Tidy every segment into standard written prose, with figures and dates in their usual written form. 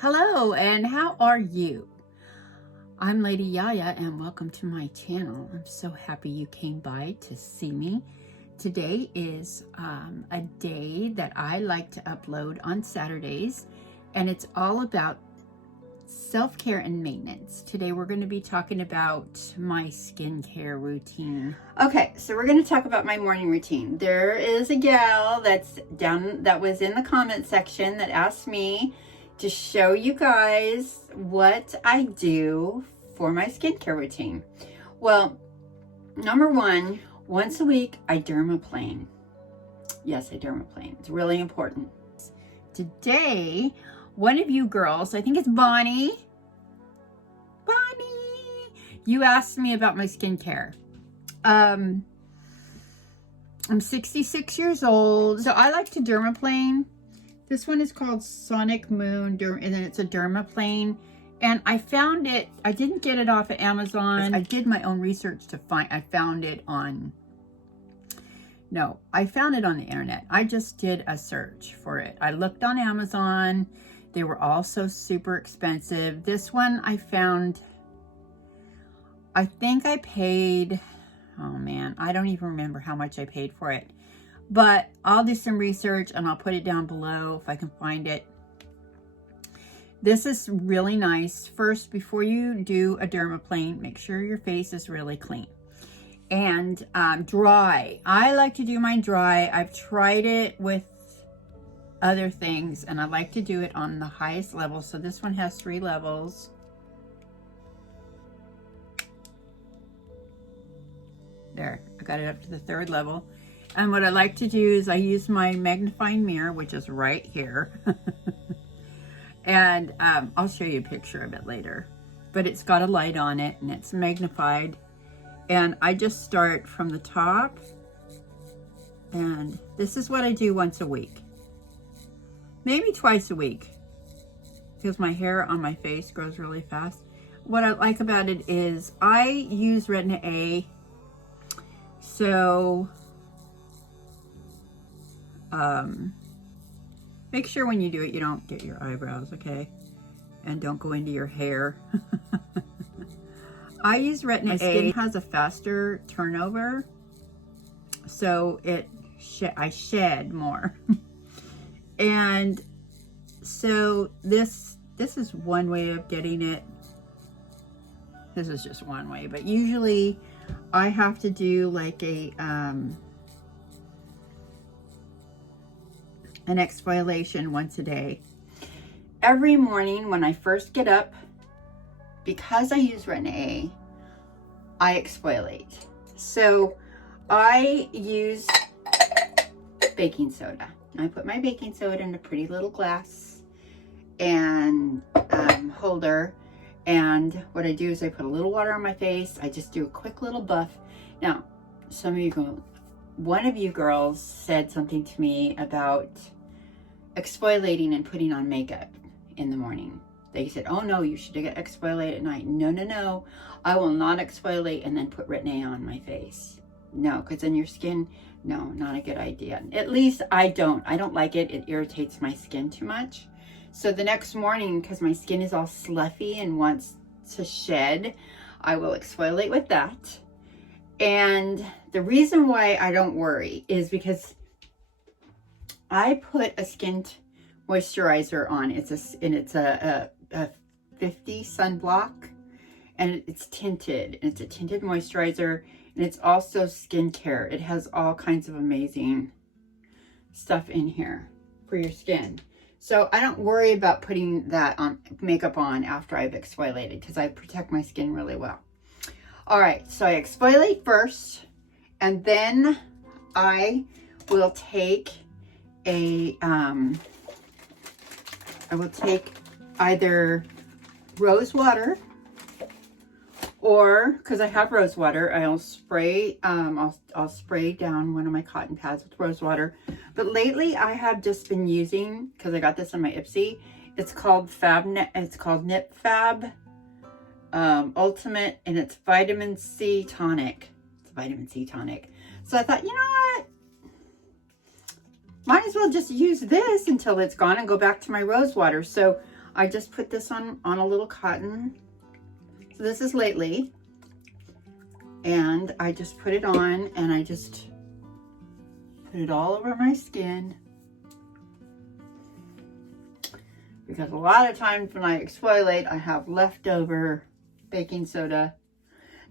Hello, and how are you? I'm Lady Yaya, and welcome to my channel. I'm so happy you came by to see me. Today is a day that I like to upload on Saturdays, and it's all about self-care and maintenance. Today we're going to be talking about my skincare routine. Okay, so we're going to talk about my morning routine. There is a gal that was in the comment section that asked me to show you guys what I do for my skincare routine. Well, number one, once a week I dermaplane. Yes, I dermaplane. It's really important. Today, one of you girls, I think it's Bonnie, you asked me about my skincare. I'm 66 years old, so I like to dermaplane. This one is called Sonic Moon, and then it's a Dermaplane. And I found it, I didn't get it off of Amazon. I did my own research to find, I found it on the internet. I just did a search for it. I looked on Amazon. They were also super expensive. This one I found, I think I paid, oh man, I don't even remember how much I paid for it. But I'll do some research and I'll put it down below if I can find it. This is really nice. First, before you do a dermaplane, make sure your face is really clean. And dry. I like to do mine dry. I've tried it with other things and I like to do it on the highest level. So this one has 3 levels. There, I got it up to the 3rd level. And what I like to do is I use my magnifying mirror, which is right here. And I'll show you a picture of it later. But it's got a light on it and it's magnified. And I just start from the top. And this is what I do once a week. Maybe twice a week. Because my hair on my face grows really fast. What I like about it is I use Retin A. So make sure when you do it, you don't get your eyebrows, okay? And don't go into your hair. I use Retin A. My skin has a faster turnover, so I shed more. And so this is one way of getting it. This is just one way, but usually I have to do like an exfoliation once a day. Every morning when I first get up, because I use Retin A, I exfoliate. So I use baking soda. I put my baking soda in a pretty little glass and holder. And what I do is I put a little water on my face. I just do a quick little buff. Now, some of you go, one of you girls said something to me about exfoliating and putting on makeup in the morning. They said, oh no, you should exfoliate at night. No. I will not exfoliate and then put Retin A on my face. No, because then your skin, no, not a good idea. At least I don't like it. It irritates my skin too much. So the next morning, because my skin is all sloughy and wants to shed, I will exfoliate with that. And the reason why I don't worry is because I put a skin moisturizer on. It's a 50 sunblock, and it's tinted. It's a tinted moisturizer, and it's also skincare. It has all kinds of amazing stuff in here for your skin. So I don't worry about putting that makeup on after I've exfoliated because I protect my skin really well. All right, so I exfoliate first, and then I will take I will take either rose water, or because I have rose water, I'll spray I'll spray down one of my cotton pads with rose water. But lately I have just been using, because I got this on my Ipsy, it's called Nip Fab Ultimate, and it's vitamin C tonic. It's a vitamin C tonic. So I thought, you know what? Might as well just use this until it's gone and go back to my rose water. So I just put this on a little cotton. So this is lately. And I just put it on and I just put it all over my skin. Because a lot of times when I exfoliate, I have leftover baking soda.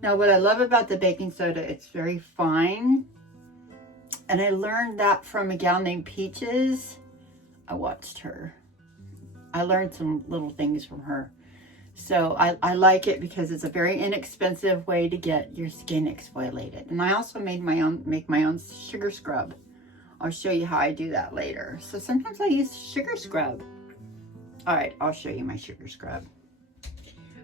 Now, what I love about the baking soda, it's very fine. And I learned that from a gal named Peaches. I watched her. I learned some little things from her. So I like it because it's a very inexpensive way to get your skin exfoliated. And I also make my own sugar scrub. I'll show you how I do that later. So sometimes I use sugar scrub. All right, I'll show you my sugar scrub.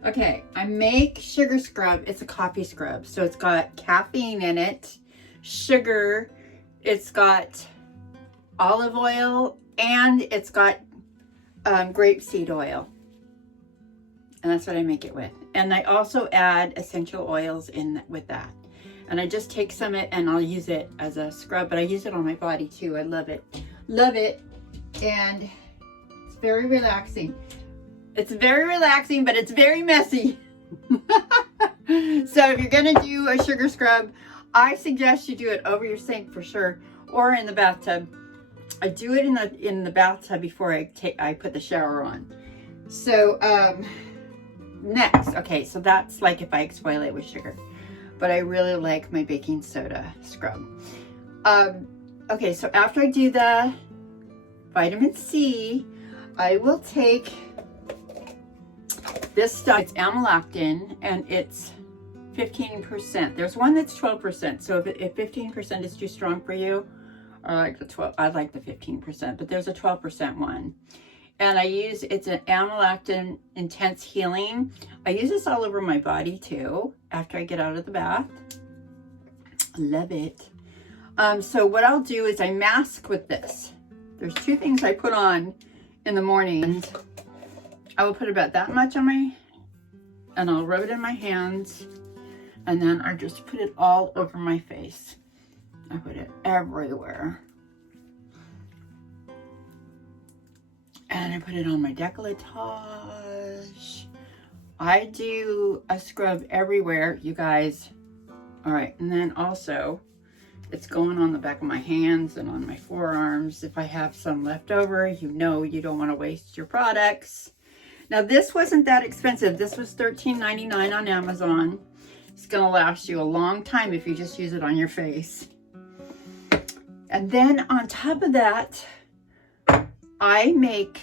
Okay, I make sugar scrub. It's a coffee scrub. So it's got caffeine in it, sugar, it's got olive oil, and it's got grapeseed oil. And that's what I make it with. And I also add essential oils in with that. And I just take some of it and I'll use it as a scrub, but I use it on my body too. I love it. Love it. And it's very relaxing. It's very relaxing, but it's very messy. So if you're gonna do a sugar scrub, I suggest you do it over your sink for sure, or in the bathtub. I do it in the bathtub before I put the shower on. So next, okay, so that's like if I exfoliate with sugar, but I really like my baking soda scrub. Okay, so after I do the vitamin C, I will take this stuff. It's Amlactin, and it's 15%. There's one that's 12%. So if 15% is too strong for you, I like the 15%, but there's a 12% one. And it's an Amlactin Intense Healing. I use this all over my body too, after I get out of the bath. I love it. So what I'll do is I mask with this. There's two things I put on in the morning. And I will put about that much on and I'll rub it in my hands. And then I just put it all over my face. I put it everywhere. And I put it on my décolletage. I do a scrub everywhere, you guys. All right, and then also, it's going on the back of my hands and on my forearms. If I have some left over, you know you don't want to waste your products. Now, this wasn't that expensive. This was $13.99 on Amazon. It's going to last you a long time if you just use it on your face. And then on top of that, I make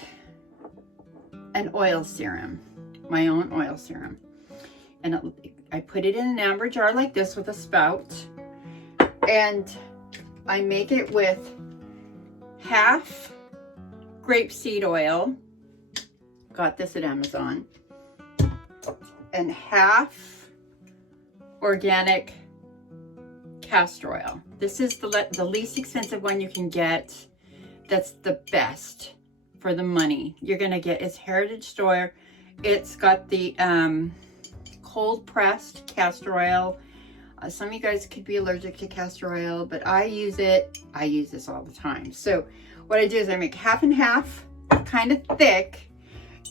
an oil serum, my own oil serum. And I put it in an amber jar like this with a spout. And I make it with half grapeseed oil. Got this at Amazon. And half organic castor oil. This is the least expensive one you can get. That's the best for the money. You're gonna get, it's Heritage Store. It's got the cold pressed castor oil. Some of you guys could be allergic to castor oil, but I use it. I use this all the time. So what I do is I make half and half, kind of thick,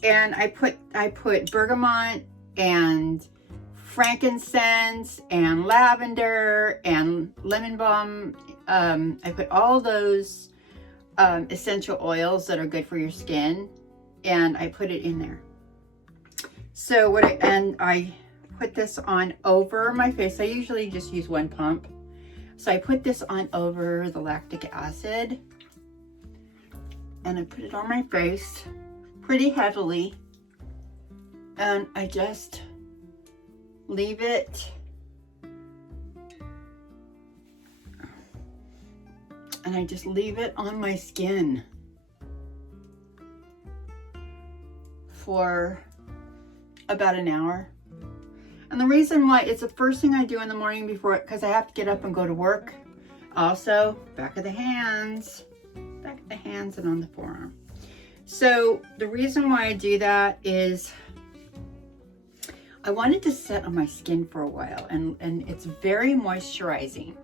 and I put bergamot and frankincense and lavender and lemon balm. I put all those essential oils that are good for your skin, and I put it in there. So I put this on over my face. I usually just use one pump. So I put this on over the lactic acid, and I put it on my face pretty heavily, and I just leave it. And I just leave it on my skin for about an hour. And the reason why, it's the first thing I do in the morning before, because I have to get up and go to work. Also, back of the hands and on the forearm. So the reason why I do that is I wanted to set on my skin for a while, and it's very moisturizing.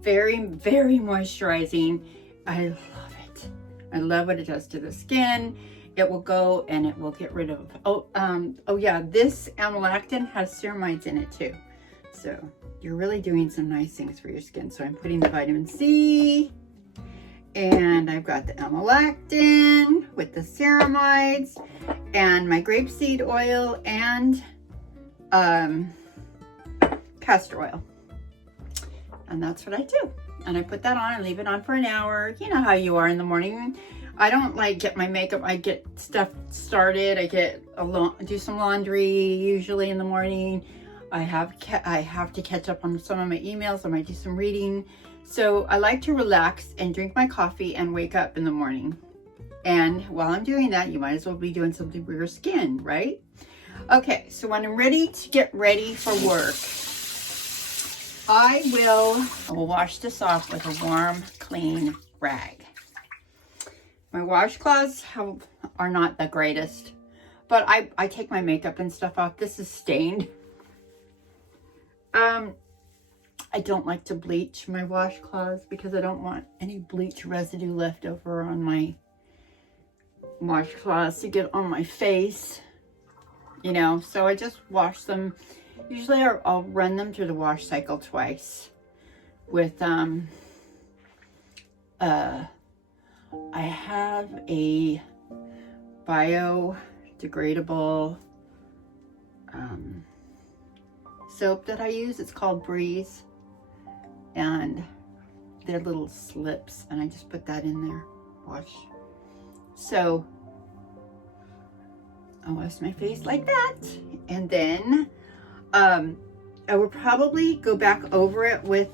Very, very moisturizing. I love it. I love what it does to the skin. it will go and it will get rid of, oh yeah, this Amlactin has ceramides in it too. So you're really doing some nice things for your skin. So I'm putting the vitamin C, and I've got the Amlactin with the ceramides, and my grapeseed oil, and castor oil. And that's what I do. And I put that on and leave it on for an hour. You know how you are in the morning. I don't like get my makeup. I get stuff started. I do some laundry usually in the morning. I have to catch up on some of my emails. I might do some reading. So I like to relax and drink my coffee and wake up in the morning. And while I'm doing that, you might as well be doing something for your skin, right? Okay, so when I'm ready to get ready for work, I will wash this off with a warm, clean rag. My washcloths are not the greatest, but I take my makeup and stuff off. This is stained. I don't like to bleach my washcloths because I don't want any bleach residue left over on my washcloths to get on my face, you know. So I just wash them. Usually I'll run them through the wash cycle twice with I have a biodegradable soap that I use. It's called Breeze, and they're little slips, and I just put that in there, wash. So I wash my face like that, and then I will probably go back over it with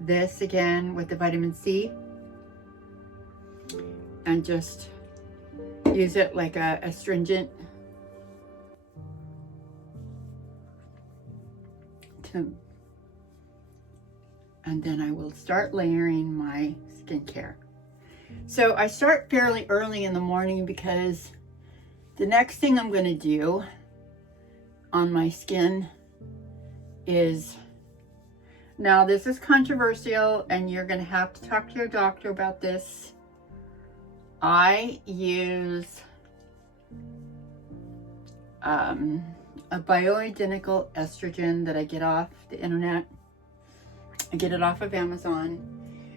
this again with the vitamin C, and just use it like a astringent and then I will start layering my skincare. So I start fairly early in the morning because the next thing I'm going to do on my skin is, now this is controversial and you're going to have to talk to your doctor about this. I use a bioidentical estrogen that I get off the internet. I get it off of Amazon,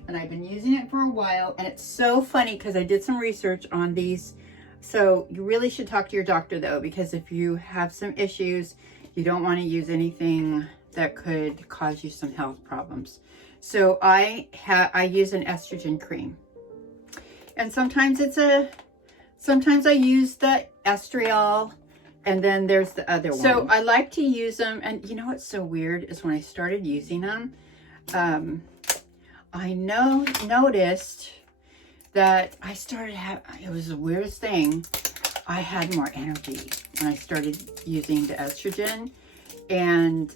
and I've been using it for a while, and it's so funny because I did some research on these. So you really should talk to your doctor though, because if you have some issues, you don't want to use anything that could cause you some health problems. So I use an estrogen cream, and sometimes sometimes I use the estriol, and then there's the other one. So I like to use them, and you know what's so weird is when I started using them, I noticed that I started it was the weirdest thing. I had more energy when I started using the estrogen, and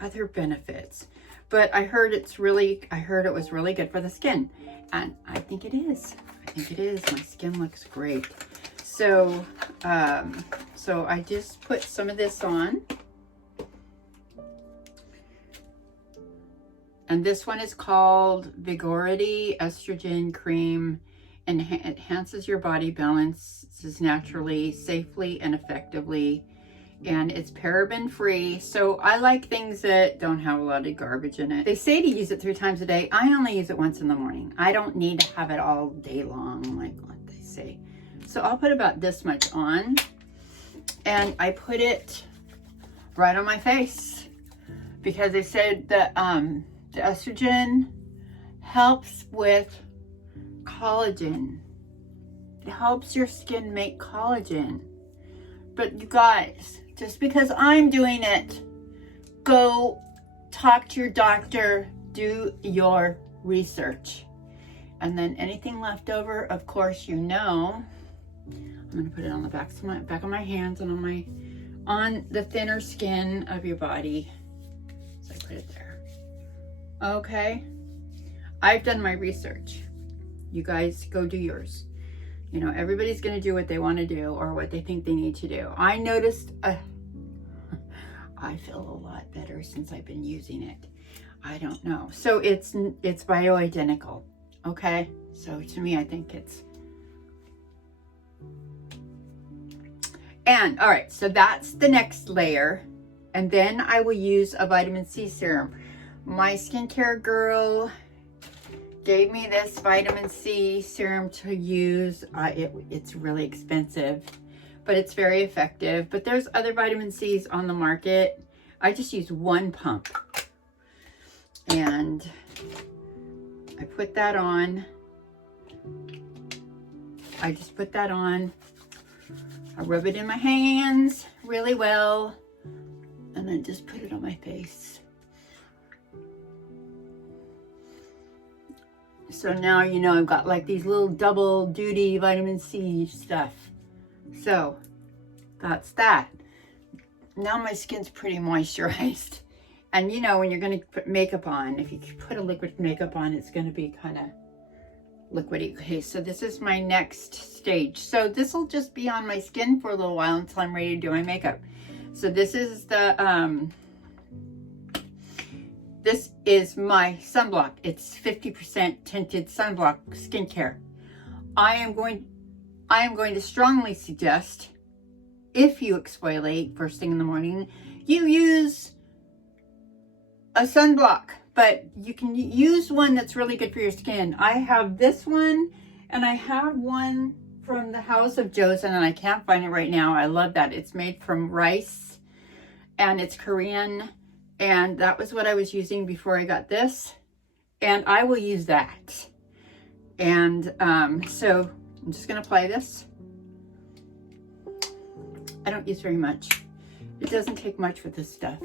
other benefits. But I heard it was really good for the skin, and I think it is. My skin looks great. So, so I just put some of this on. And this one is called Vigority Estrogen Cream, and it enhances your body balance naturally, safely, and effectively. And it's paraben free. So I like things that don't have a lot of garbage in it. They say to use it 3 times a day. I only use it once in the morning. I don't need to have it all day long like what they say. So I'll put about this much on, and I put it right on my face because they said that the estrogen helps with collagen. It helps your skin make collagen. But you guys, just because I'm doing it, go talk to your doctor, do your research. And then anything left over, of course, you know, I'm going to put it on the back of my hands and on the thinner skin of your body. So I put it there. Okay. I've done my research. You guys go do yours. You know, everybody's going to do what they want to do or what they think they need to do. I noticed I feel a lot better since I've been using it. I don't know. So it's bioidentical. Okay. So to me, I think it's And all right, so that's the next layer. And then I will use a vitamin C serum. My skincare girl gave me this vitamin C serum to use. It's really expensive, but it's very effective. But there's other vitamin C's on the market. I just use one pump. And I put that on. I just put that on. I rub it in my hands really well. And then just put it on my face. So now, you know, I've got like these little double duty vitamin C stuff. So that's that. Now my skin's pretty moisturized. And you know, when you're going to put makeup on, if you put a liquid makeup on, it's going to be kind of liquidy. Okay, so this is my next stage. So this will just be on my skin for a little while until I'm ready to do my makeup. So this is the this is my sunblock. It's 50% tinted sunblock skincare. I am going to strongly suggest, if you exfoliate first thing in the morning, you use a sunblock, but you can use one that's really good for your skin. I have this one, and I have one from the House of Joseon, and I can't find it right now. I love that. It's made from rice, and it's Korean, and that was what I was using before I got this, and I will use that. And so I'm just going to apply this. I don't use very much. It doesn't take much with this stuff.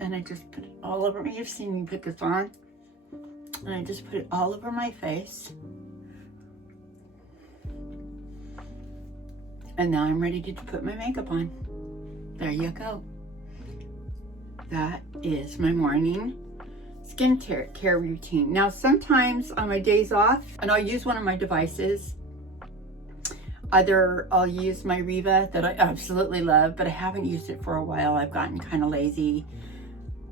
And I just put it all over me. You've seen me put this on. And I just put it all over my face. And now I'm ready to put my makeup on. There you go. That is my morning skincare routine. Now, sometimes on my days off, and I'll use one of my devices. Either I'll use my Riva that I absolutely love, but I haven't used it for a while. I've gotten kind of lazy.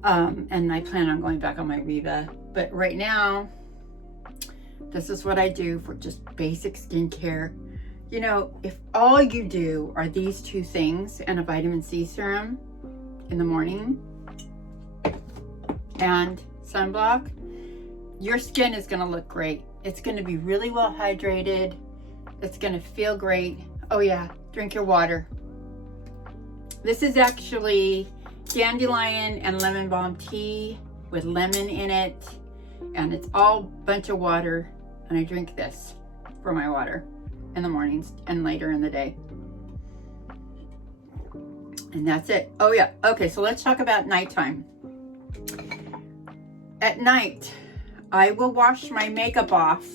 And I plan on going back on my Riva. But right now, this is what I do for just basic skincare. You know, if all you do are these two things and a vitamin C serum in the morning and sunblock, your skin is going to look great. It's going to be really well hydrated. It's going to feel great. Oh yeah, drink your water. This is actually dandelion and lemon balm tea with lemon in it, and it's all bunch of water, and I drink this for my water in the mornings and later in the day. And that's it. Oh yeah, okay, so let's talk about nighttime. At night, I will wash my makeup off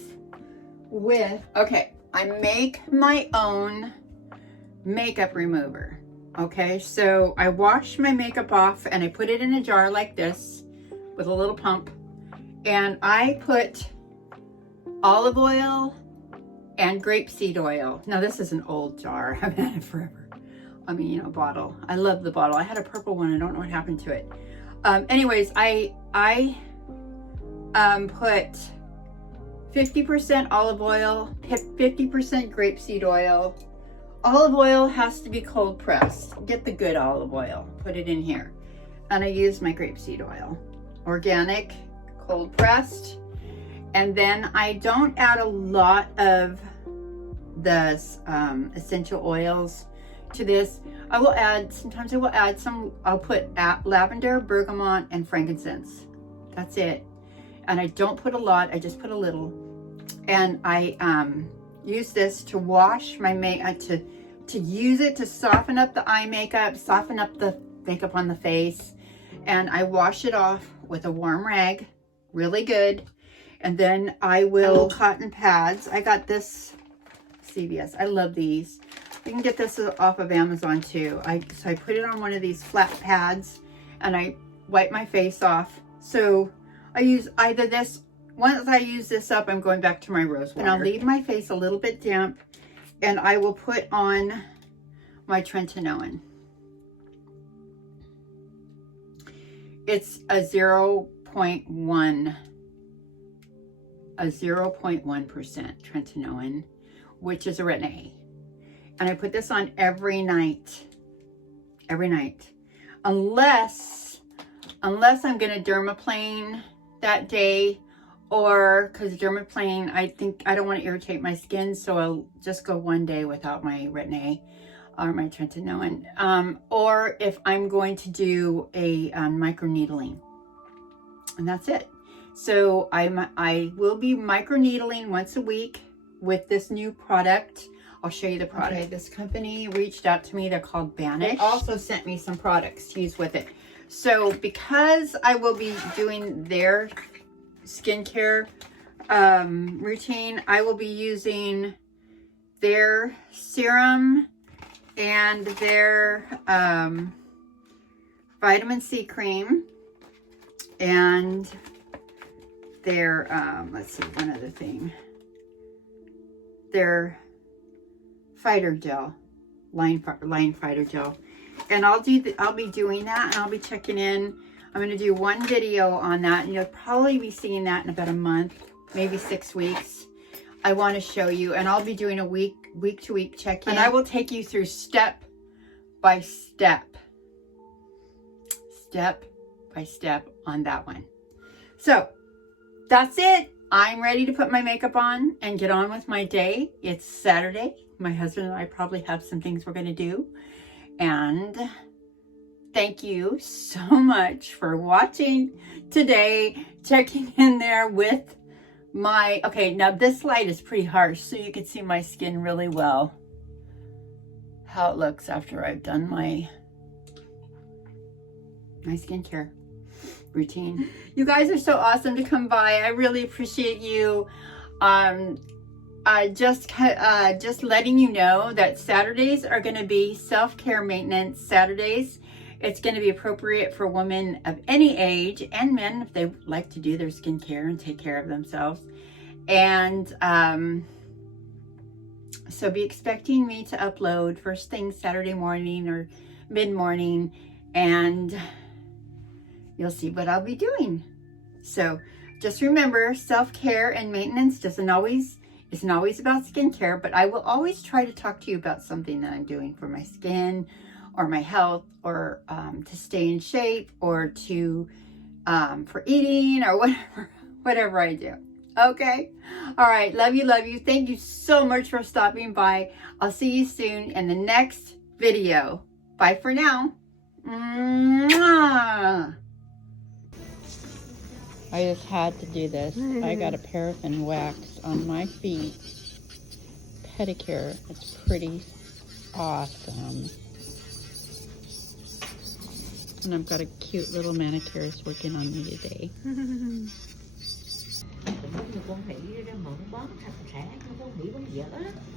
with, okay, I make my own makeup remover. Okay, so I wash my makeup off and I put it in a jar like this with a little pump, and I put olive oil and grapeseed oil. Now this is an old jar. I've had it forever. I mean, you know, bottle. I love the bottle. I had a purple one. I don't know what happened to it. Anyways, I put 50% olive oil, 50% grapeseed oil. Olive oil has to be cold pressed. Get the good olive oil, put it in here. And I use my grapeseed oil, organic, cold pressed. And then I don't add a lot of the essential oils to this. I will add, sometimes I will add some, I'll put lavender, bergamot, and frankincense. That's it. And I don't put a lot, I just put a little. And I use this to wash my makeup, to use it to soften up the eye makeup, soften up the makeup on the face. And I wash it off with a warm rag, really good. And then I will cotton pads. I got this CVS. I love these. You can get this off of Amazon too. So I put it on one of these flat pads and I wipe my face off. So I use either this. Once I use this up, I'm going back to my rose water. And I'll leave my face a little bit damp, and I will put on my tretinoin. It's a 0.1% tretinoin, which is a retin A. And I put this on every night. Every night. Unless I'm going to dermaplane that day, or because dermaplane, I don't want to irritate my skin, so I'll just go one day without my Retin-A or my tretinoin. Or if I'm going to do a microneedling, and that's it. So I will be microneedling once a week with this new product. I'll show you the product. Okay, this company reached out to me. They're called Banish. They also sent me some products to use with it. So because I will be doing their skincare routine, I will be using their serum and their vitamin C cream and their let's see, one other thing, their fighter gel, line fighter gel. And I'll be doing that, and I'll be checking in. I'm going to do one video on that, and you'll probably be seeing that in about a month, maybe 6 weeks. I want to show you, and I'll be doing a week to week check-in, and I will take you through step by step on that one. So that's it. I'm ready to put my makeup on and get on with my day. It's Saturday. My husband and I probably have some things we're going to do. And thank you so much for watching today, checking in there with my, okay, now this light is pretty harsh, so you can see my skin really well, how it looks after I've done my skincare routine. You guys are so awesome to come by. I really appreciate you. Just letting you know that Saturdays are going to be self-care maintenance Saturdays. It's going to be appropriate for women of any age and men if they like to do their skincare and take care of themselves. And so be expecting me to upload first thing Saturday morning or mid-morning, and you'll see what I'll be doing. So just remember, self-care and maintenance isn't always about skincare, but I will always try to talk to you about something that I'm doing for my skin or my health, or to stay in shape, or to for eating, or whatever I do. Okay? All right. Love you. Thank you so much for stopping by. I'll see you soon in the next video. Bye for now. Mwah. I just had to do this. I got a paraffin wax on my feet. Pedicure. It's pretty awesome. And I've got a cute little manicurist working on me today.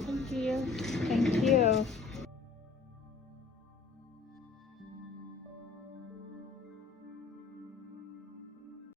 Thank you. Thank you.